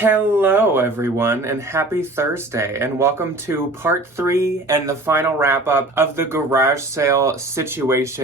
Hello everyone and happy Thursday and welcome to part 3 and the final wrap up of the garage sale series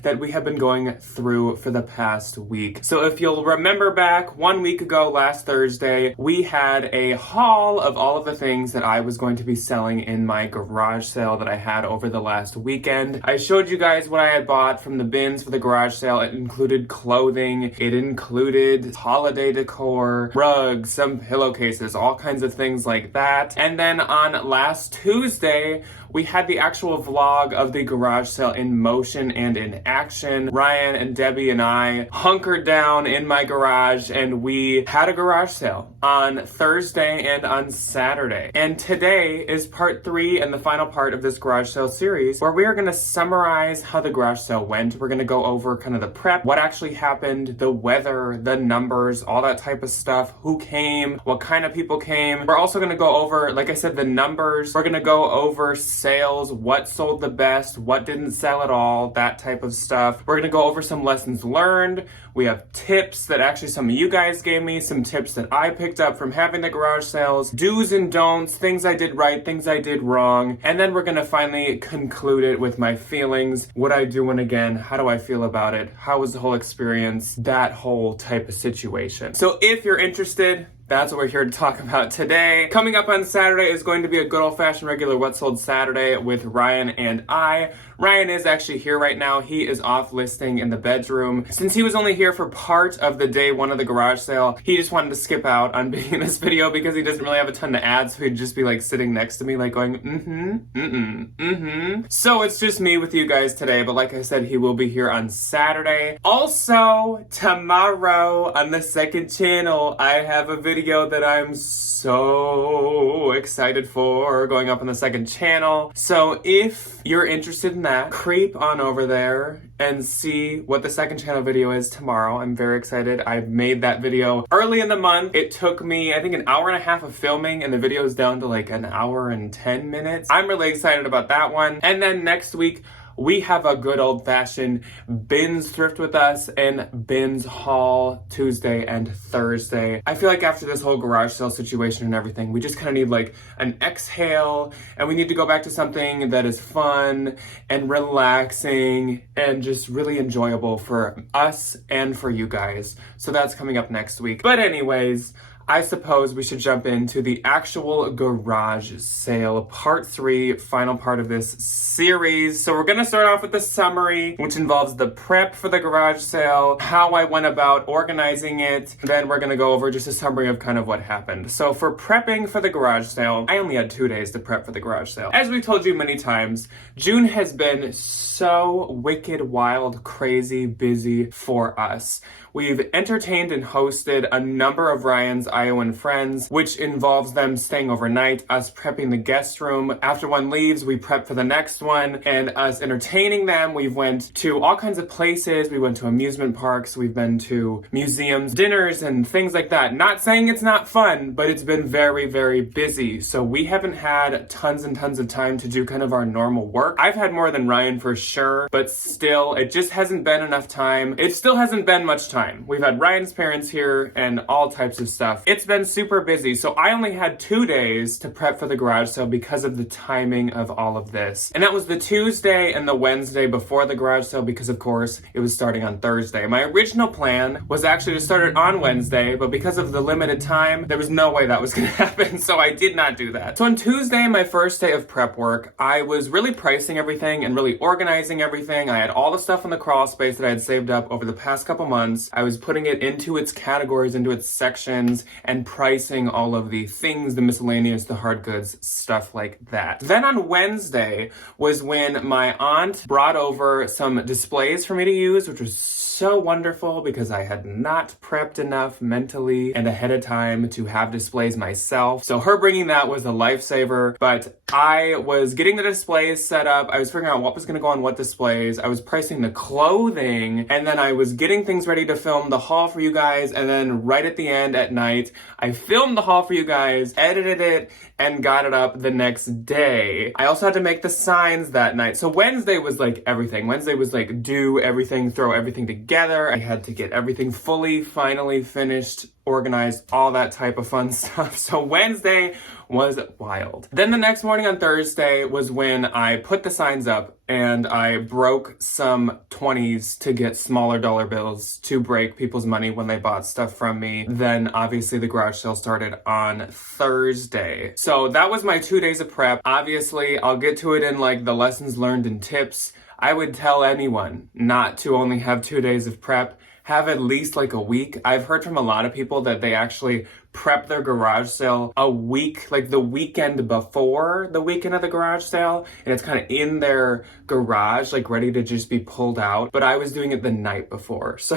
that we have been going through for the past week. So if you'll remember back 1 week ago last Thursday, we had a haul of all of the things that I was going to be selling in my garage sale that I had over the last weekend. I showed you guys what I had bought from the bins for the garage sale. It included clothing, it included holiday decor, rugs, some pillowcases, all kinds of things like that. And then on last Tuesday, we had the actual vlog of the garage sale in motion and in action. Ryan and Debbie and I hunkered down in my garage and we had a garage sale on Thursday and on Saturday. And today is part 3 and the final part of this garage sale series where we are going to summarize how the garage sale went. We're going to go over kind of the prep, what actually happened, the weather, the numbers, all that type of stuff, who came, what kind of people came. We're also going to go over, like I said, the numbers. We're going to go over sales, what sold the best, what didn't sell at all, that type of stuff. We're going to go over some lessons learned. We have tips that actually some of you guys gave me, some tips that I picked up from having the garage sales, do's and don'ts, things I did right, things I did wrong. And then we're going to finally conclude it with my feelings. Would I do one again? How do I feel about it? How was the whole experience? That whole type of situation. So if you're interested, that's what we're here to talk about today. Coming up on Saturday is going to be a good old-fashioned regular What Sold Saturday with Ryan and I. Ryan is actually here right now. He is off listing in the bedroom. Since he was only here for part of the day 1 of the garage sale, he just wanted to skip out on being in this video because he doesn't really have a ton to add, so he'd just be like sitting next to me like going, So it's just me with you guys today, but like I said, he will be here on Saturday. Also, tomorrow on the second channel, I have a video that I'm so excited for going up on the second channel. So if you're interested in that, creep on over there and see what the second channel video is tomorrow. I'm very excited. I've made that video early in the month. It took me, I think, an hour and a half of filming and the video is down to like an hour and 10 minutes. I'm really excited about that one. And then next week, we have a good old-fashioned bins thrift with us and bins haul Tuesday and Thursday. I feel like after this whole garage sale situation and everything, we just kind of need like an exhale and we need to go back to something that is fun and relaxing and just really enjoyable for us and for you guys. So that's coming up next week. But anyways, I suppose we should jump into the actual garage sale, part 3, final part of this series. So we're going to start off with the summary, which involves the prep for the garage sale, how I went about organizing it. Then we're going to go over just a summary of kind of what happened. So for prepping for the garage sale, I only had 2 days to prep for the garage sale. As we told you many times, June has been so wicked, wild, crazy, busy for us. We've entertained and hosted a number of Ryan's Iowan friends, which involves them staying overnight, us prepping the guest room. After one leaves, we prep for the next one, and us entertaining them. We've went to all kinds of places. We went to amusement parks. We've been to museums, dinners, and things like that. Not saying it's not fun, but it's been very, very busy. So we haven't had tons and tons of time to do kind of our normal work. I've had more than Ryan for sure, but still, it just hasn't been enough time. It still hasn't been much time. We've had Ryan's parents here and all types of stuff. It's been super busy, so I only had 2 days to prep for the garage sale because of the timing of all of this. And that was the Tuesday and the Wednesday before the garage sale because, of course, it was starting on Thursday. My original plan was actually to start it on Wednesday, but because of the limited time, there was no way that was going to happen, so I did not do that. So on Tuesday, my first day of prep work, I was really pricing everything and really organizing everything. I had all the stuff in the crawl space that I had saved up over the past couple months. I was putting it into its categories, into its sections, and pricing all of the things, the miscellaneous, the hard goods, stuff like that. Then on Wednesday was when my aunt brought over some displays for me to use, which was so wonderful because I had not prepped enough mentally and ahead of time to have displays myself. So her bringing that was a lifesaver, but I was getting the displays set up. I was figuring out what was going to go on what displays. I was pricing the clothing, and then I was getting things ready to film the haul for you guys. And then right at the end at night, I filmed the haul for you guys, edited it, and got it up the next day. I also had to make the signs that night. So Wednesday was like everything. Wednesday was like do everything, throw everything together. I had to get everything fully, finally finished, organized, all that type of fun stuff. So Wednesday was wild. Then the next morning on Thursday was when I put the signs up and I broke some 20s to get smaller dollar bills to break people's money when they bought stuff from me. Then obviously the garage sale started on Thursday. So that was my 2 days of prep. Obviously, I'll get to it in like the lessons learned and tips. I would tell anyone not to only have 2 days of prep, have at least like a week. I've heard from a lot of people that they actually prep their garage sale a week, like the weekend before the weekend of the garage sale, and it's kind of in their garage, like ready to just be pulled out. But I was doing it the night before, so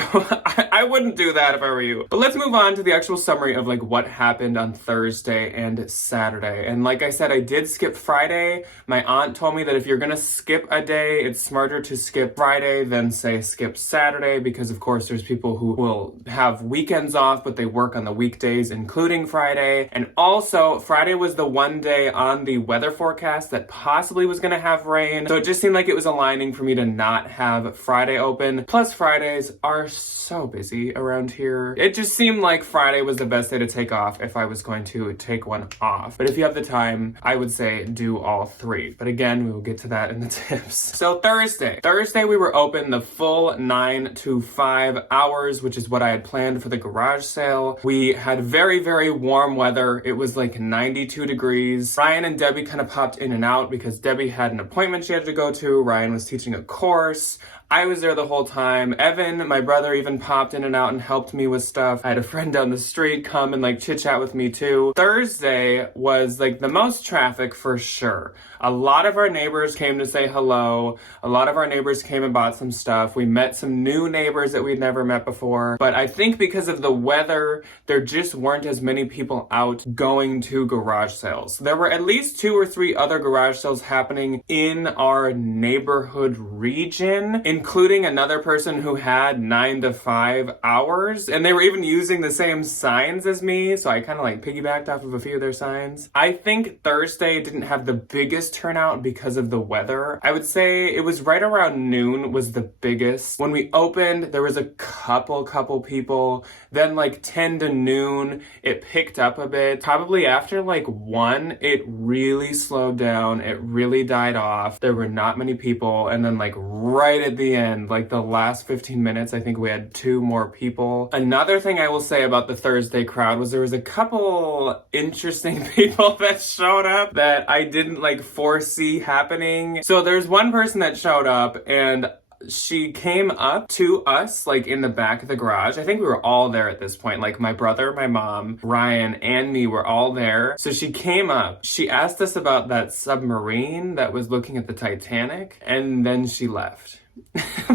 I wouldn't do that if I were you. But let's move on to the actual summary of like what happened on Thursday and Saturday. And like I said, I did skip Friday. My aunt told me that if you're gonna skip a day, it's smarter to skip Friday than say skip Saturday, because of course there's people who will have weekends off, but they work on the weekdays, including Friday. And also, Friday was the one day on the weather forecast that possibly was gonna have rain. So it just seemed like it was aligning for me to not have Friday open. Plus, Fridays are so busy around here. It just seemed like Friday was the best day to take off if I was going to take one off. But if you have the time, I would say do all three. But again, we will get to that in the tips. So Thursday we were open the full 9 to 5 hours, which is what I had planned for the garage sale. We had very, very warm weather. It was like 92 degrees. Ryan and Debbie kind of popped in and out because Debbie had an appointment she had to go to. Ryan was teaching a course. I was there the whole time. Evan, my brother, even popped in and out and helped me with stuff. I had a friend down the street come and like chit chat with me too. Thursday was like the most traffic for sure. A lot of our neighbors came to say hello. A lot of our neighbors came and bought some stuff. We met some new neighbors that we'd never met before. But I think because of the weather, there just weren't as many people out going to garage sales. There were at least 2 or 3 other garage sales happening in our neighborhood region, including another person who had 9 to 5 hours. And they were even using the same signs as me. So I kind of like piggybacked off of a few of their signs. I think Thursday didn't have the biggest turnout because of the weather. I would say it was right around noon was the biggest. When we opened, there was a couple people. Then like 10 to noon, it picked up a bit. Probably after like 1, it really slowed down. It really died off. There were not many people. And then like right at the end, like the last 15 minutes, I think we had 2 more people. Another thing I will say about the Thursday crowd was there was a couple interesting people that showed up that I didn't like foresee happening. So there's one person that showed up and she came up to us like in the back of the garage. I think we were all there at this point. Like my brother, my mom, Ryan, and me were all there. So she came up. She asked us about that submarine that was looking at the Titanic, and then she left.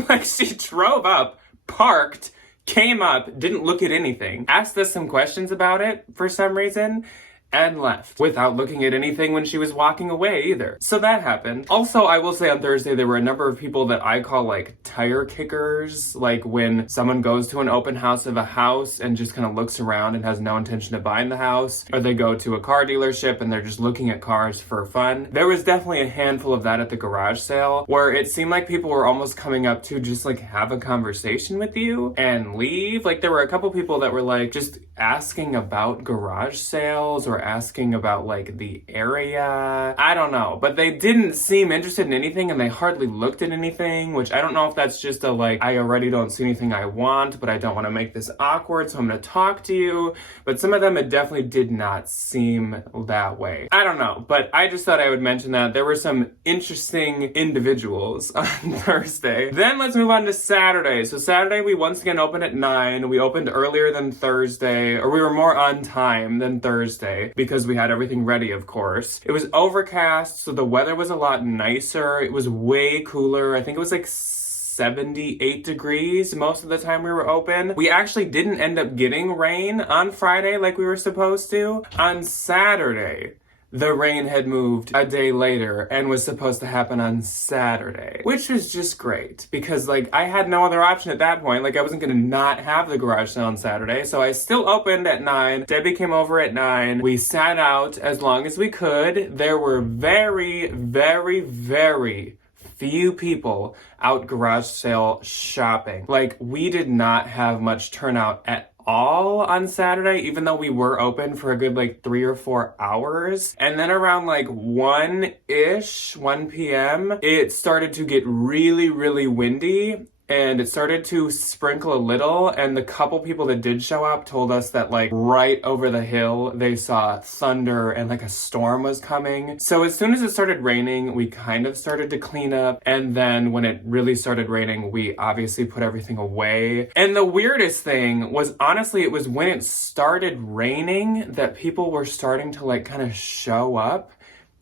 Like she drove up, parked, came up, didn't look at anything, asked us some questions about it for some reason, and left without looking at anything when she was walking away either. So that happened. Also, I will say on Thursday, there were a number of people that I call like tire kickers. Like when someone goes to an open house of a house and just kind of looks around and has no intention of buying the house, or they go to a car dealership and they're just looking at cars for fun. There was definitely a handful of that at the garage sale where it seemed like people were almost coming up to just like have a conversation with you and leave. Like there were a couple people that were like just asking about garage sales or asking about like the area. I don't know, but they didn't seem interested in anything and they hardly looked at anything, which I don't know if that's just a like, I already don't see anything I want, but I don't want to make this awkward, so I'm going to talk to you. But some of them, it definitely did not seem that way. I don't know, but I just thought I would mention that there were some interesting individuals on Thursday. Then let's move on to Saturday. So Saturday, we once again opened at 9. We opened earlier than Thursday, or we were more on time than Thursday because we had everything ready, of course. It was overcast, so the weather was a lot nicer. It was way cooler. I think it was like 78 degrees most of the time we were open. We actually didn't end up getting rain on Friday like we were supposed to. On Saturday, the rain had moved a day later and was supposed to happen on Saturday, which was just great because like I had no other option at that point. Like I wasn't gonna not have the garage sale on Saturday, so I still opened at 9. Debbie came over at 9. We sat out as long as we could. There were very, very, very few people out garage sale shopping. Like we did not have much turnout at all on Saturday, even though we were open for a good like 3 or 4 hours. And then around like 1-ish, 1 p.m., it started to get really, really windy. And it started to sprinkle a little, and the couple people that did show up told us that like right over the hill they saw thunder and like a storm was coming. So as soon as it started raining, we kind of started to clean up, and then when it really started raining, we obviously put everything away. And the weirdest thing was, honestly, it was when it started raining that people were starting to like kind of show up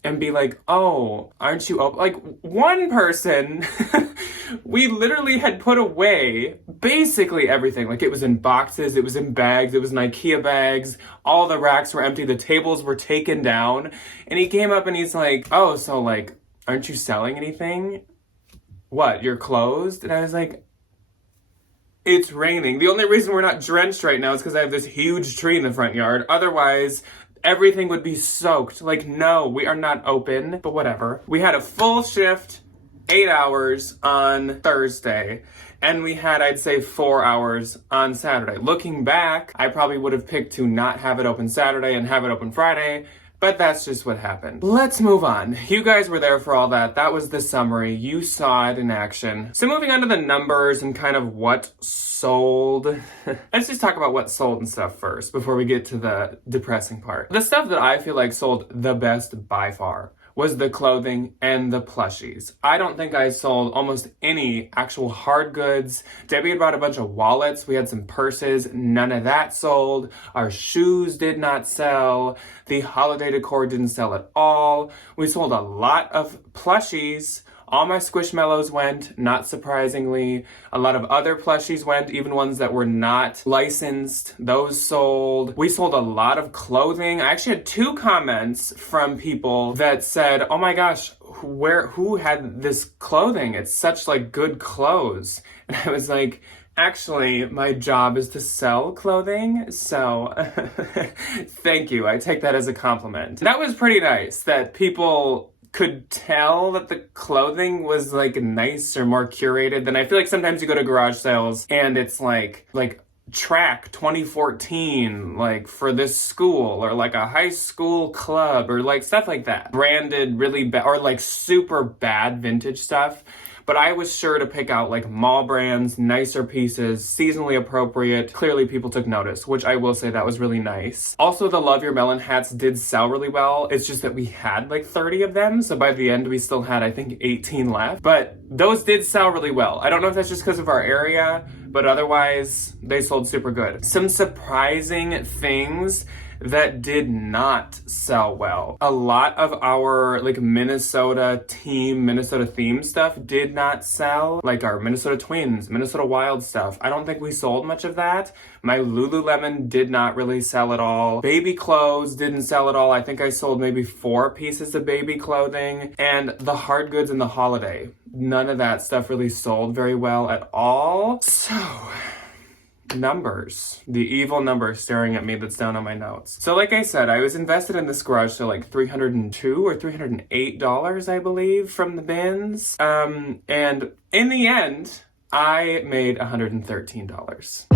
and be like, oh, aren't you open? Like one person, we literally had put away basically everything. Like it was in boxes, it was in bags, it was in IKEA bags. All the racks were empty, the tables were taken down. And he came up and he's like, oh, so like, aren't you selling anything? What, you're closed? And I was like, it's raining. The only reason we're not drenched right now is because I have this huge tree in the front yard. Otherwise, everything would be soaked. Like, no, we are not open, but whatever. We had a full shift, 8 hours on Thursday, and we had, I'd say, 4 hours on Saturday. Looking back, I probably would have picked to not have it open Saturday and have it open Friday, but that's just what happened. Let's move on. You guys were there for all that. That was the summary. You saw it in action. So moving on to the numbers and kind of what sold. Let's just talk about what sold and stuff first before we get to the depressing part. The stuff that I feel like sold the best by far was the clothing and the plushies. I don't think I sold almost any actual hard goods. Debbie had bought a bunch of wallets. We had some purses. None of that sold. Our shoes did not sell. The holiday decor didn't sell at all. We sold a lot of plushies. All my Squishmallows went, not surprisingly. A lot of other plushies went, even ones that were not licensed. Those sold. We sold a lot of clothing. I actually had 2 comments from people that said, oh my gosh, who had this clothing? It's such like good clothes. And I was like, actually, my job is to sell clothing, so thank you. I take that as a compliment. That was pretty nice that people could tell that the clothing was like nice or more curated than I feel like sometimes you go to garage sales and it's like track 2014, like for this school, or like a high school club, or like stuff like that. Branded really bad, or like super bad vintage stuff. But I was sure to pick out like mall brands, nicer pieces, seasonally appropriate. Clearly people took notice, which I will say that was really nice. Also, the Love Your Melon hats did sell really well. It's just that we had like 30 of them. So by the end, we still had, I think, 18 left. But those did sell really well. I don't know if that's just because of our area, but otherwise they sold super good. Some surprising things that did not sell well. A lot of our like Minnesota theme stuff did not sell. Like our Minnesota Twins, Minnesota Wild stuff. I don't think we sold much of that. My Lululemon did not really sell at all. Baby clothes didn't sell at all. I think I sold maybe 4 pieces of baby clothing. And the hard goods and the holiday. None of that stuff really sold very well at all. So numbers. The evil number staring at me that's down on my notes. So like I said, I was invested in this garage sale like $302 or $308, I believe, from the bins. And in the end, I made $113.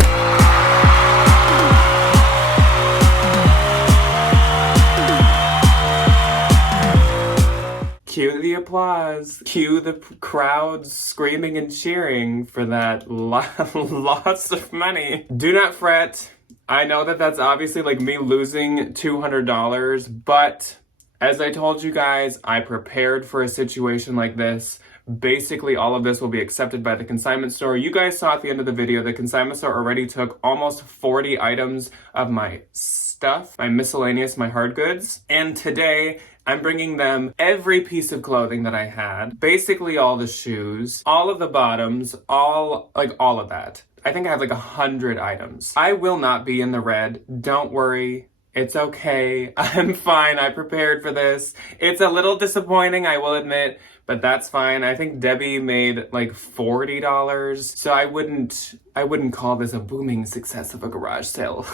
Cue the applause. Cue the crowds screaming and cheering for that lots of money. Do not fret. I know that that's obviously like me losing $200, but as I told you guys, I prepared for a situation like this. Basically, all of this will be accepted by the consignment store. You guys saw at the end of the video, the consignment store already took almost 40 items of my stuff, my miscellaneous, my hard goods. And today, I'm bringing them every piece of clothing that I had, basically all the shoes, all of the bottoms, all of that. I think I have like 100 items. I will not be in the red. Don't worry. It's okay. I'm fine. I prepared for this. It's a little disappointing, I will admit, but that's fine. I think Debbie made like $40, so I wouldn't call this a booming success of a garage sale.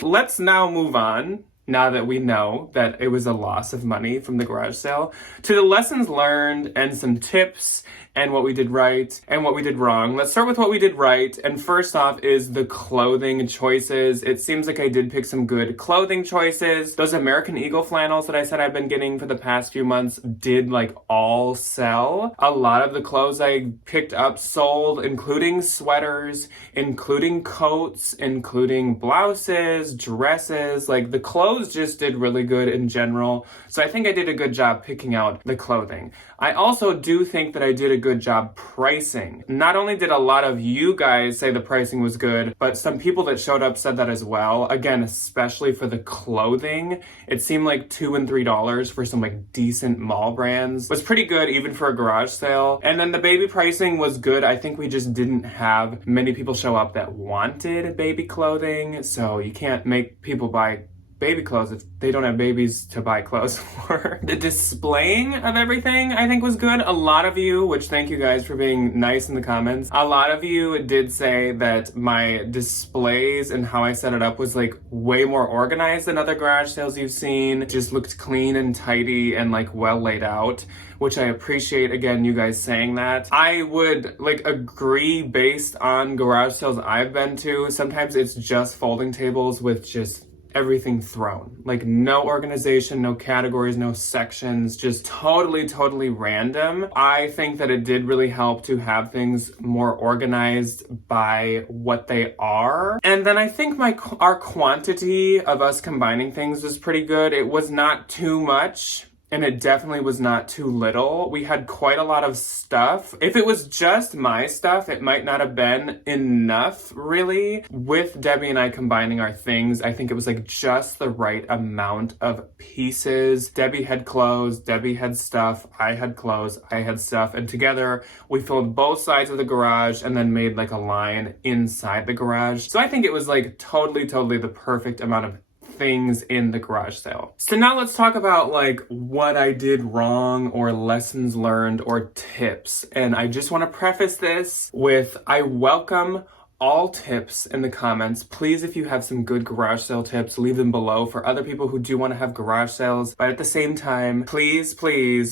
Let's now move on, now that we know that it was a loss of money from the garage sale, to the lessons learned and some tips and what we did right and what we did wrong. Let's start with what we did right. And first off is the clothing choices. It seems like I did pick some good clothing choices. Those American Eagle flannels that I said I've been getting for the past few months did like all sell. A lot of the clothes I picked up sold, including sweaters, including coats, including blouses, dresses. Like the clothes just did really good in general. So I think I did a good job picking out the clothing. I also do think that I did a good job pricing. Not only did a lot of you guys say the pricing was good, but some people that showed up said that as well. Again, especially for the clothing, it seemed like $2 and $3 for some like decent mall brands was pretty good even for a garage sale. And then the baby pricing was good. I think we just didn't have many people show up that wanted baby clothing, so you can't make people buy baby clothes if they don't have babies to buy clothes for. The displaying of everything I think was good. A lot of you, which thank you guys for being nice in the comments, a lot of you did say that my displays and how I set it up was like way more organized than other garage sales you've seen. It just looked clean and tidy and like well laid out, which I appreciate, again, you guys saying that. I would like agree based on garage sales I've been to. Sometimes it's just folding tables with just everything thrown. Like no organization, no categories, no sections, just totally random. I think that it did really help to have things more organized by what they are. And then I think our quantity of us combining things was pretty good. It was not too much. And it definitely was not too little. We had quite a lot of stuff. If it was just my stuff, it might not have been enough, really. With Debbie and I combining our things, I think it was like just the right amount of pieces. Debbie had clothes, Debbie had stuff, I had clothes, I had stuff. And together, we filled both sides of the garage and then made like a line inside the garage. So I think it was like totally the perfect amount of things in the garage sale. So now let's talk about like what I did wrong or lessons learned or tips. And I just want to preface this with I welcome all tips in the comments. Please, if you have some good garage sale tips, leave them below for other people who do want to have garage sales. But at the same time, please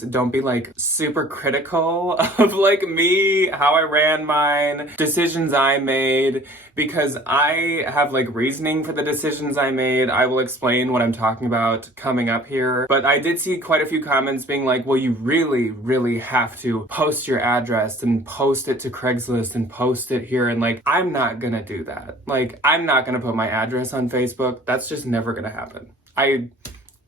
don't be like super critical of like me, how I ran mine, decisions I made, because I have like reasoning for the decisions I made. I will explain what I'm talking about coming up here. But I did see quite a few comments being like, well, you really have to post your address and post it to Craigslist and post it here. And like, I'm not gonna do that. Like, I'm not gonna put my address on Facebook. That's just never gonna happen.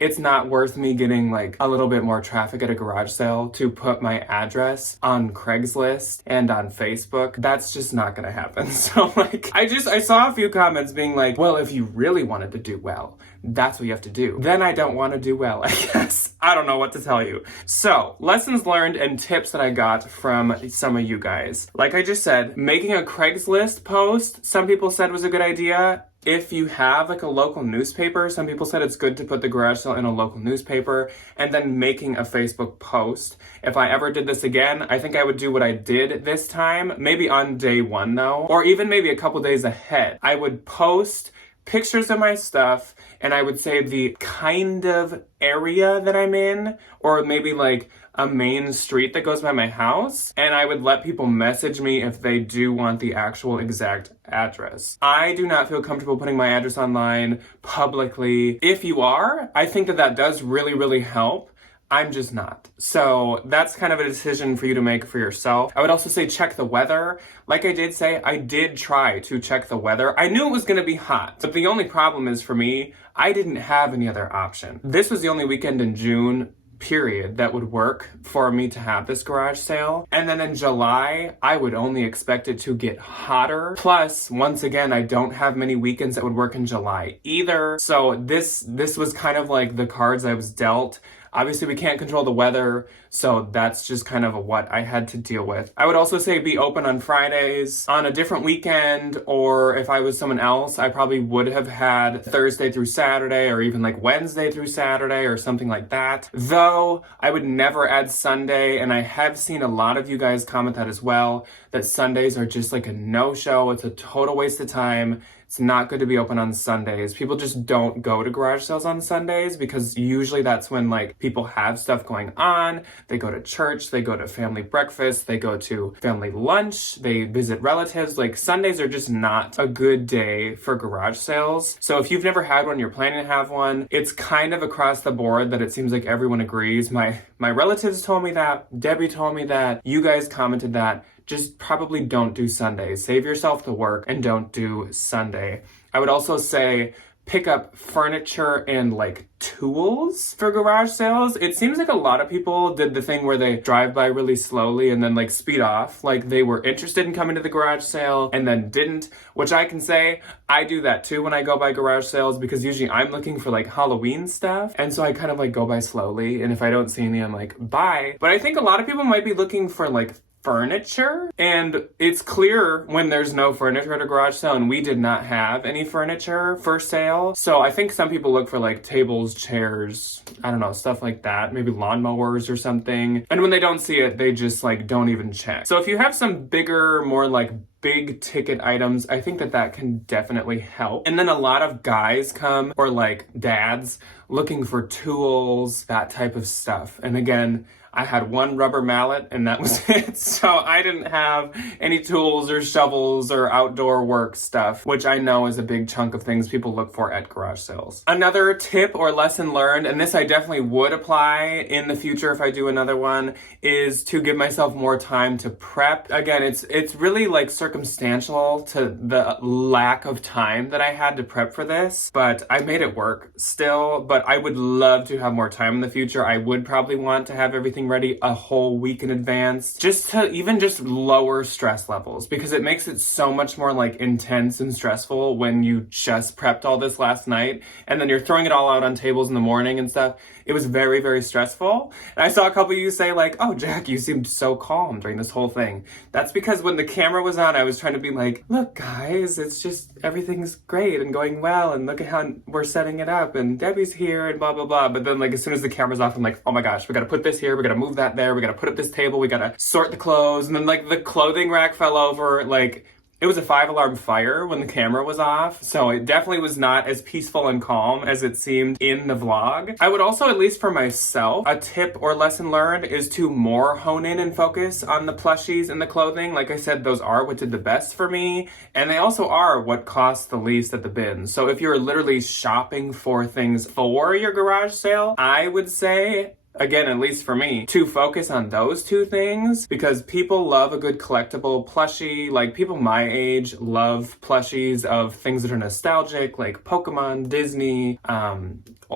It's not worth me getting like a little bit more traffic at a garage sale to put my address on Craigslist and on Facebook. That's just not gonna happen. So like, I saw a few comments being like, well, if you really wanted to do well, that's what you have to do. Then I don't want to do well, I guess. I don't know what to tell you. So, lessons learned and tips that I got from some of you guys. Like I just said, making a Craigslist post, some people said was a good idea. If you have like a local newspaper, some people said it's good to put the garage sale in a local newspaper and then making a Facebook post. If I ever did this again, I think I would do what I did this time, maybe on day one though, or even maybe a couple days ahead. I would post pictures of my stuff and I would say the kind of area that I'm in, or maybe like a main street that goes by my house, and I would let people message me if they do want the actual exact address. I do not feel comfortable putting my address online publicly. If you are, I think that does really help. I'm just not. So that's kind of a decision for you to make for yourself. I would also say check the weather. Like I did say, I did try to check the weather. I knew it was going to be hot, but the only problem is for me, I didn't have any other option. This was the only weekend in June period that would work for me to have this garage sale. And then in July, I would only expect it to get hotter. Plus, once again, I don't have many weekends that would work in July either. So this was kind of like the cards I was dealt. Obviously, we can't control the weather, so that's just kind of what I had to deal with. I would also say be open on Fridays. On a different weekend, or if I was someone else, I probably would have had Thursday through Saturday, or even like Wednesday through Saturday, or something like that. Though, I would never add Sunday, and I have seen a lot of you guys comment that as well, that Sundays are just like a no-show. It's a total waste of time. It's not good to be open on Sundays. People just don't go to garage sales on Sundays because usually that's when like people have stuff going on. They go to church, they go to family breakfast, they go to family lunch, they visit relatives. Like Sundays are just not a good day for garage sales. So if you've never had one, you're planning to have one, it's kind of across the board that it seems like everyone agrees. My relatives told me that, Debbie told me that, you guys commented that. Just probably don't do Sundays. Save yourself the work and don't do Sunday. I would also say pick up furniture and like tools for garage sales. It seems like a lot of people did the thing where they drive by really slowly and then like speed off. Like they were interested in coming to the garage sale and then didn't, which I can say I do that too when I go by garage sales because usually I'm looking for like Halloween stuff. And so I kind of like go by slowly. And if I don't see any, I'm like, bye. But I think a lot of people might be looking for like furniture, and it's clear when there's no furniture at a garage sale, and we did not have any furniture for sale. So I think some people look for like tables, chairs, I don't know, stuff like that, maybe lawnmowers or something. And when they don't see it, they just like don't even check. So if you have some bigger, more like big ticket items, I think that can definitely help. And then a lot of guys come, or like dads, looking for tools, that type of stuff. And again, I had one rubber mallet and that was it. So I didn't have any tools or shovels or outdoor work stuff, which I know is a big chunk of things people look for at garage sales. Another tip or lesson learned, and this I definitely would apply in the future if I do another one, is to give myself more time to prep. Again, it's really like circumstantial to the lack of time that I had to prep for this, but I made it work still. But I would love to have more time in the future. I would probably want to have everything ready a whole week in advance, just to even just lower stress levels, because it makes it so much more like intense and stressful when you just prepped all this last night and then you're throwing it all out on tables in the morning and stuff. It was very, very stressful. And I saw a couple of you say like, oh, Jack, you seemed so calm during this whole thing. That's because when the camera was on, I was trying to be like, look, guys, it's just everything's great and going well. And look at how we're setting it up. And Debbie's here and blah, blah, blah. But then like as soon as the camera's off, I'm like, oh my gosh, we got to put this here. We got to move that there. We got to put up this table. We got to sort the clothes. And then like the clothing rack fell over. Like it was a 5-alarm fire when the camera was off, so it definitely was not as peaceful and calm as it seemed in the vlog. I would also, at least for myself, a tip or lesson learned is to more hone in and focus on the plushies and the clothing. Like I said, those are what did the best for me, and they also are what cost the least at the bin. So if you're literally shopping for things for your garage sale, I would say, again, at least for me, to focus on those two things, because people love a good collectible plushie. Like people my age love plushies of things that are nostalgic, like Pokemon, Disney,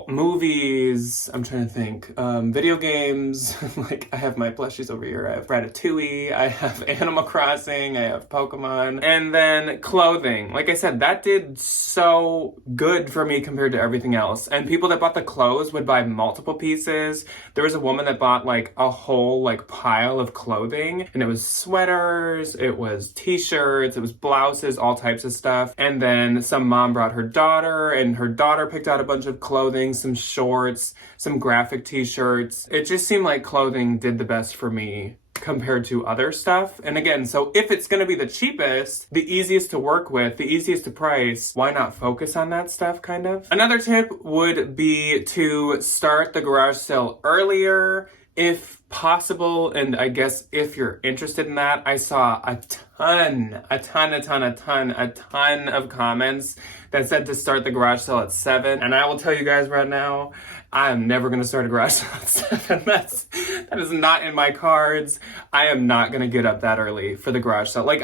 movies, I'm trying to think, video games. Like I have my plushies over here. I have Ratatouille, I have Animal Crossing, I have Pokemon, and then clothing. Like I said, that did so good for me compared to everything else. And people that bought the clothes would buy multiple pieces. There was a woman that bought like a whole like pile of clothing, and it was sweaters, it was t-shirts, it was blouses, all types of stuff. And then some mom brought her daughter, and her daughter picked out a bunch of clothing, some shorts, some graphic t-shirts. It just seemed like clothing did the best for me compared to other stuff. And again, so if it's going to be the cheapest, the easiest to work with, the easiest to price, why not focus on that stuff kind of? Another tip would be to start the garage sale earlier if possible. And I guess if you're interested in that, I saw a ton of comments that said to start the garage sale at 7. And I will tell you guys right now, I'm never going to start a garage sale at 7. That is not in my cards. I am not going to get up that early for the garage sale. Like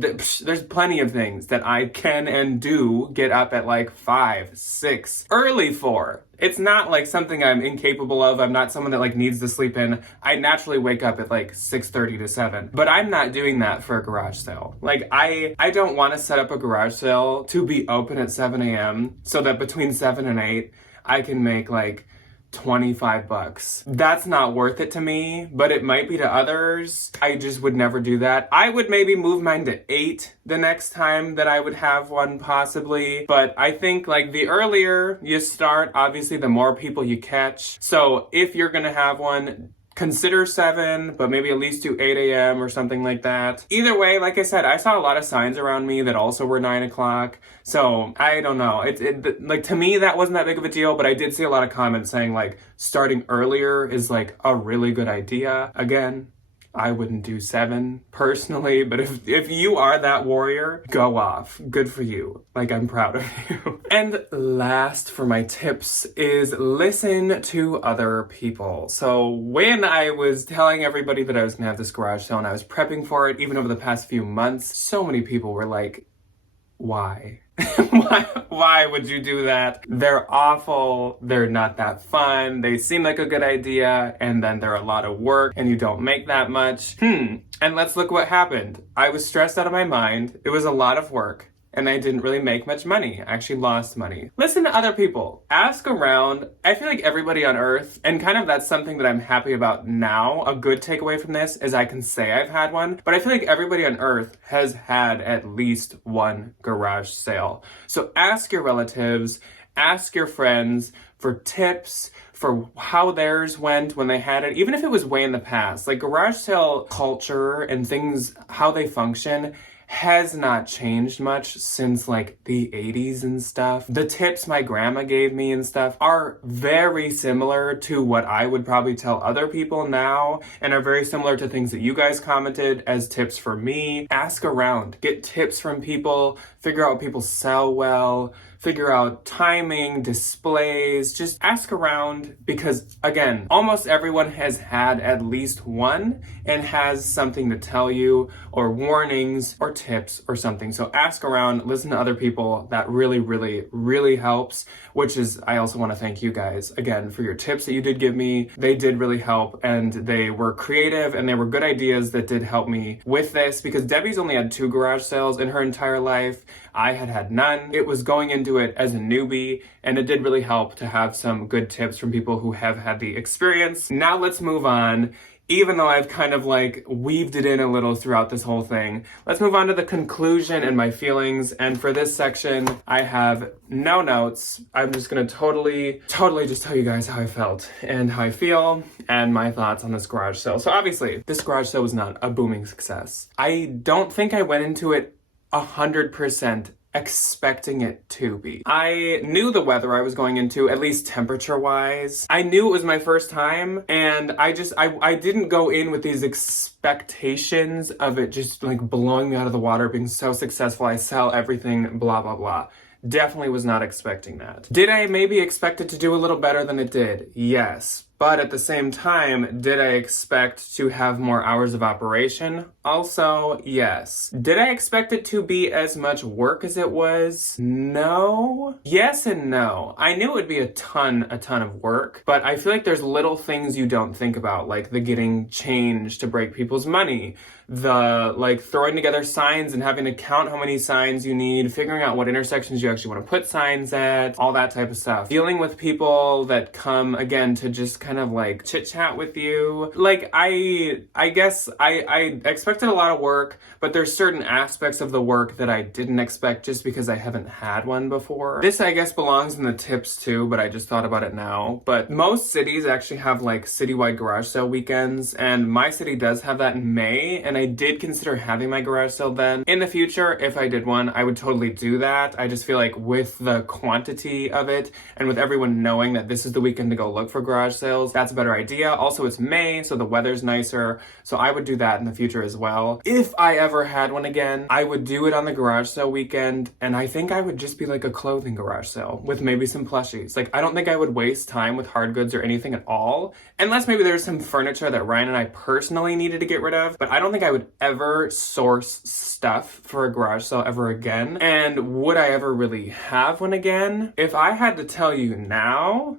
there's plenty of things that I can and do get up at like 5, 6, early for. It's not like something I'm incapable of. I'm not someone that like needs to sleep in. I naturally wake up at like 6:30 to 7. But I'm not doing that for a garage sale. Like I don't want to set up a garage sale to be open at 7 a.m. so that between 7 and 8 I can make like $25. That's not worth it to me, but it might be to others. I just would never do that. I would maybe move mine to 8 the next time that I would have one possibly. But I think like the earlier you start, obviously the more people you catch. So if you're gonna have one, consider 7, but maybe at least do 8 a.m. or something like that. Either way, like I said, I saw a lot of signs around me that also were 9 o'clock. So I don't know. Like, to me, that wasn't that big of a deal, but I did see a lot of comments saying like starting earlier is like a really good idea. Again, I wouldn't do 7 personally, but if you are that warrior, go off. Good for you. Like, I'm proud of you. And last for my tips is listen to other people. So when I was telling everybody that I was gonna have this garage sale and I was prepping for it, even over the past few months, so many people were like, why? Why would you do that? They're awful. They're not that fun. They seem like a good idea, and then they're a lot of work, and you don't make that much. And let's look what happened. I was stressed out of my mind. It was a lot of work, and I didn't really make much money. I actually lost money. Listen to other people. Ask around. I feel like everybody on earth, and kind of that's something that I'm happy about now. A good takeaway from this is I can say I've had one, but I feel like everybody on earth has had at least one garage sale. So ask your relatives, ask your friends for tips, for how theirs went when they had it, even if it was way in the past. Like, garage sale culture and things, how they function, has not changed much since like the 80s and stuff. The tips my grandma gave me and stuff are very similar to what I would probably tell other people now, and are very similar to things that you guys commented as tips for me. Ask around, get tips from people, figure out what people sell well, figure out timing, displays, just ask around, because again, almost everyone has had at least one and has something to tell you, or warnings or tips or something. So ask around, listen to other people. That really, really, really helps, which is, I also want to thank you guys again for your tips that you did give me. They did really help, and they were creative, and they were good ideas that did help me with this, because Debbie's only had 2 garage sales in her entire life. I had none. It was going into it as a newbie, and it did really help to have some good tips from people who have had the experience. Now let's move on. Even though I've kind of like weaved it in a little throughout this whole thing, let's move on to the conclusion and my feelings. And for this section, I have no notes. I'm just gonna totally just tell you guys how I felt and how I feel and my thoughts on this garage sale. So obviously, this garage sale was not a booming success. I don't think I went into it 100% expecting it to be. I knew the weather I was going into, at least temperature wise. I knew it was my first time, and I didn't go in with these expectations of it just like blowing me out of the water, being so successful, I sell everything, blah, blah, blah. Definitely was not expecting that. Did I maybe expect it to do a little better than it did? Yes. But at the same time, did I expect to have more hours of operation? Also, yes. Did I expect it to be as much work as it was? No. Yes and no. I knew it would be a ton of work, but I feel like there's little things you don't think about, like the getting change to break people's money, the like throwing together signs and having to count how many signs you need, figuring out what intersections you actually want to put signs at, all that type of stuff. Dealing with people that come, again, to just kind of like chit chat with you. Like, I guess I expected a lot of work, but there's certain aspects of the work that I didn't expect just because I haven't had one before. This, I guess, belongs in the tips too, but I just thought about it now. But most cities actually have like citywide garage sale weekends, and my city does have that in May, and I did consider having my garage sale then. In the future, if I did one, I would totally do that. I just feel like with the quantity of it, and with everyone knowing that this is the weekend to go look for garage sales, that's a better idea. Also, it's May, so the weather's nicer, so I would do that in the future as well. If I ever had one again, I would do it on the garage sale weekend, and I think I would just be like a clothing garage sale with maybe some plushies. Like, I don't think I would waste time with hard goods or anything at all, unless maybe there's some furniture that Ryan and I personally needed to get rid of, but I don't think I would ever source stuff for a garage sale ever again. And would I ever really have one again? If I had to tell you now,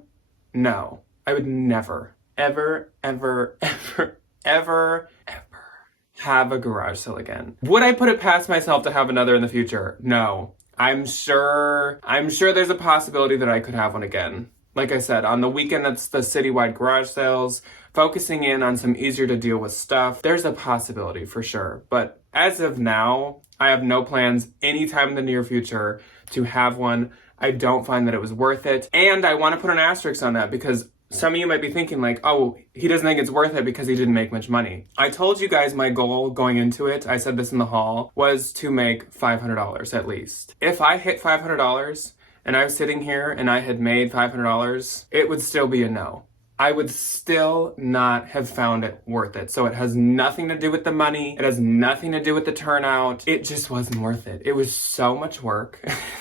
no. I would never, ever, ever, ever, ever, ever have a garage sale again. Would I put it past myself to have another in the future? No. I'm sure there's a possibility that I could have one again. Like I said, on the weekend, that's the citywide garage sales, focusing in on some easier to deal with stuff. There's a possibility for sure. But as of now, I have no plans anytime in the near future to have one. I don't find that it was worth it. And I want to put an asterisk on that, because some of you might be thinking like, oh, he doesn't think it's worth it because he didn't make much money. I told you guys my goal going into it, I said this in the haul, was to make $500 at least. If I hit $500 and I was sitting here and I had made $500, it would still be a no. I would still not have found it worth it. So it has nothing to do with the money. It has nothing to do with the turnout. It just wasn't worth it. It was so much work,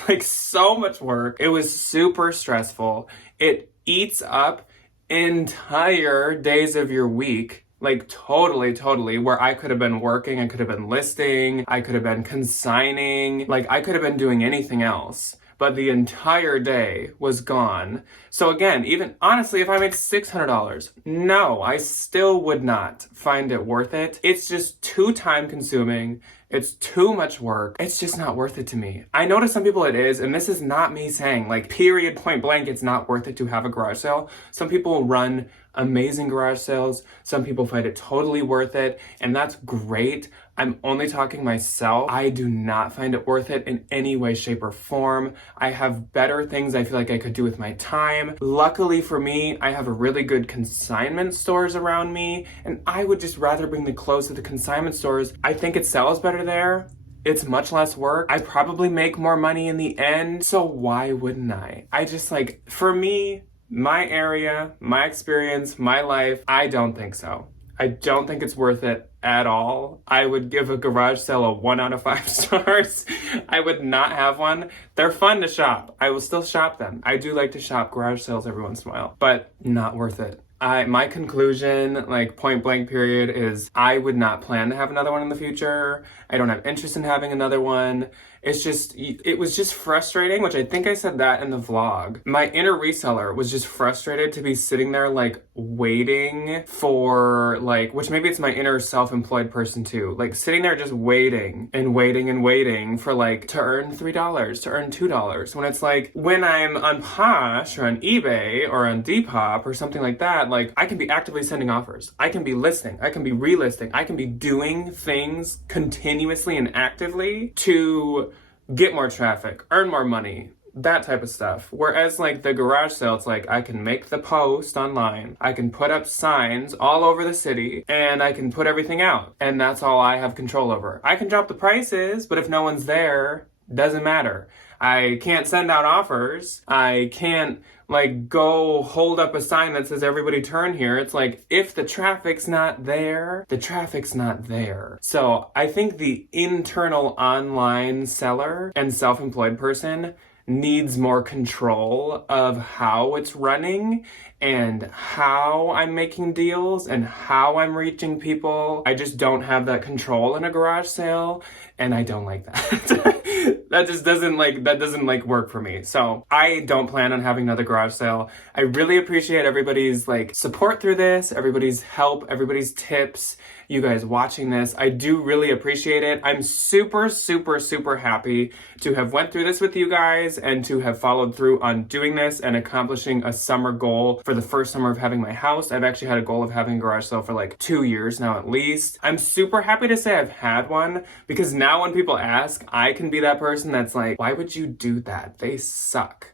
like so much work. It was super stressful. It eats up entire days of your week. Like totally, where I could have been working, I could have been listing, I could have been consigning, like I could have been doing anything else. But the entire day was gone. So again, even honestly, if I made $600, no, I still would not find it worth it. It's just too time consuming. It's too much work. It's just not worth it to me. I know to some people it is, and this is not me saying like period point blank, it's not worth it to have a garage sale. Some people run amazing garage sales. Some people find it totally worth it, and that's great. I'm only talking myself. I do not find it worth it in any way, shape, or form. I have better things I feel like I could do with my time. Luckily for me, I have a really good consignment stores around me, and I would just rather bring the clothes to the consignment stores. I think it sells better there. It's much less work. I probably make more money in the end, so why wouldn't I? I just like, for me, my area, my experience, my life, I don't think so. I don't think it's worth it at all. I would give a garage sale a 1 out of 5 stars. I would not have one. They're fun to shop. I will still shop them. I do like to shop garage sales every once in a while, but not worth it. My conclusion, like point blank period, is I would not plan to have another one in the future. I don't have interest in having another one. It was just frustrating, which I think I said that in the vlog. My inner reseller was just frustrated to be sitting there like waiting for like, which maybe it's my inner self-employed person too, like sitting there just waiting for like to earn $3, to earn $2. When it's like, when I'm on Posh or on eBay or on Depop or something like that, like I can be actively sending offers. I can be listing. I can be relisting. I can be doing things continuously and actively to get more traffic, earn more money, that type of stuff. Whereas like the garage sale, it's like I can make the post online, I can put up signs all over the city, and I can put everything out. And that's all I have control over. I can drop the prices, but if no one's there, doesn't matter. I can't send out offers. I can't like go hold up a sign that says everybody turn here. It's like, if the traffic's not there, the traffic's not there. So I think the internal online seller and self-employed person needs more control of how it's running and how I'm making deals and how I'm reaching people. I just don't have that control in a garage sale, and I don't like that. That doesn't work for me. So I don't plan on having another garage sale. I really appreciate everybody's like support through this, everybody's help, everybody's tips, you guys watching this. I do really appreciate it. I'm super happy to have went through this with you guys and to have followed through on doing this and accomplishing a summer goal for the first summer of having my house. I've actually had a goal of having a garage sale for like 2 years now at least. I'm super happy to say I've had one, because now when people ask, I can be that person that's like, why would you do that? They suck.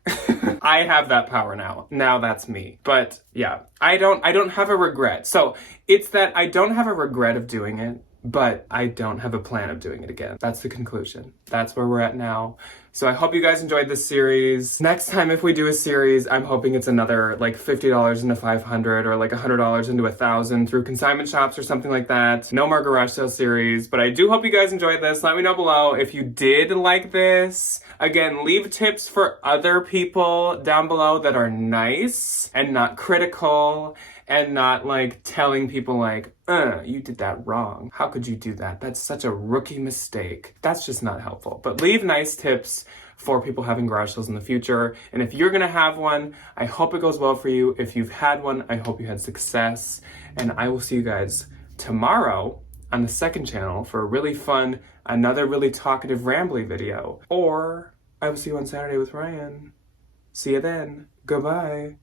I have that power now. Now that's me. But yeah, I don't have a regret. So it's that I don't have a regret of doing it, but I don't have a plan of doing it again. That's the conclusion. That's where we're at now. So I hope you guys enjoyed this series. Next time, if we do a series, I'm hoping it's another like $50 into $500 or like $100 into $1,000 through consignment shops or something like that. No more garage sale series, but I do hope you guys enjoyed this. Let me know below if you did like this. Again, leave tips for other people down below that are nice and not critical and not like telling people like, you did that wrong. How could you do that? That's such a rookie mistake. That's just not helpful. But leave nice tips for people having garage sales in the future. And if you're gonna have one, I hope it goes well for you. If you've had one, I hope you had success. And I will see you guys tomorrow on the second channel for a really fun, another really talkative, rambly video. Or I will see you on Saturday with Ryan. See you then. Goodbye.